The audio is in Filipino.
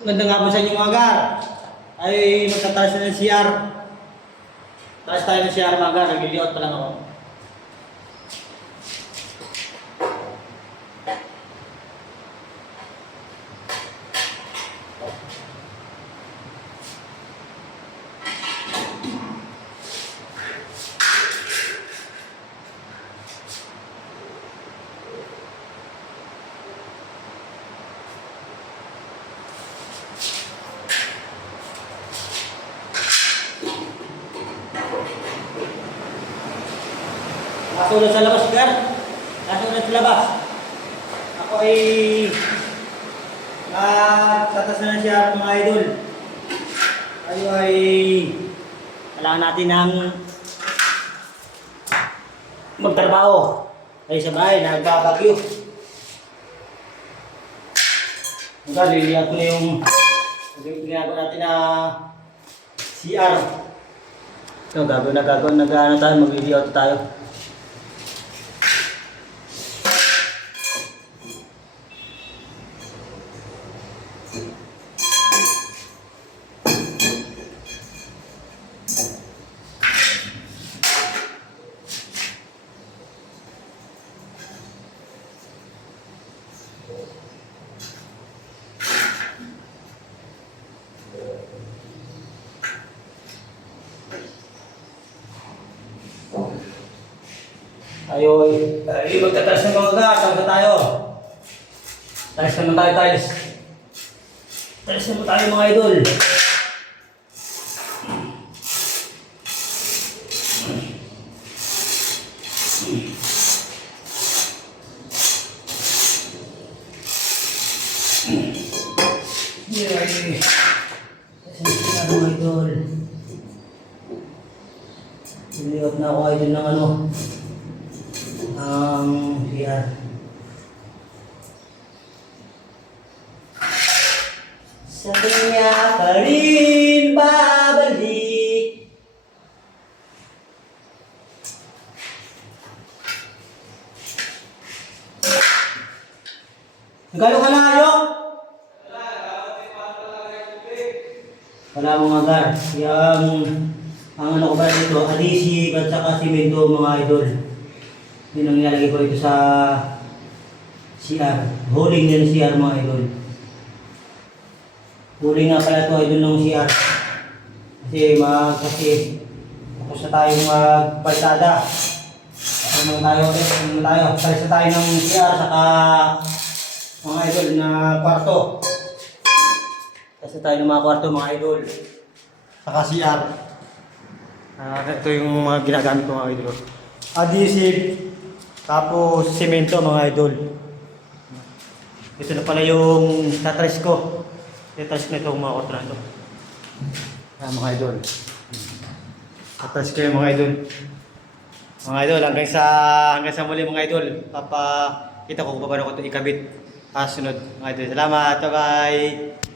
Maganda nga po sa inyo mga gar. Ay magtatalas na ng CR. Talas tayo ng CR mga gar. Nag-layout pa lang ako. Nasulod sa labas gar. Nasulod sa labas. Ako ay nagtatas na CR mga idol. Tayo ay kailangan natin ng magtrabaho. Ay sa bahay, nagbabagyo. Hanggang lilihat ko na yung ginagawa natin na CR. So, gagawin na gagawin, nag-ano tayo, mag-video tayo. Tayo ay, ay magtatalas ng mga gas, saan ba tayo? Talas naman tayo, talas. Talas naman tayo mga idol. Yeah, ay. Talas naman tayo mga idol. Niliot na ako idol ng ano. Ang PR. Sa kanya pa rin babalik. Nagalo ka na, Ayok? Wala mga gar. Yung, ang ano ko ba dito, adhesive at saka simento mga idol. Yun ang nilalagay ko ito sa CR. Huling din CR mga idol. Huling nga pala ito idol ng CR. Kasi mag kasi tapos na tayong magpaltada. Ano na tayo, ano na tayo, palis na tayo ng CR saka mga idol na kwarto. Palis na tayo ng mga kwarto mga idol. Saka CR. Ah, ito yung mga ginagamit ko mga idol. Adhesive, tapos semento mga idol. Ito na pala yung tatres ko. Tatres ko na itong mga kotro na ito. Ah, mga idol. Tatres ko yung mga idol. Mga idol, hanggang sa hanggang sa muli mga idol. Papakita ko kung paano ko ito ikabit. Ah, sunod mga idol. Salamat. Bye-bye.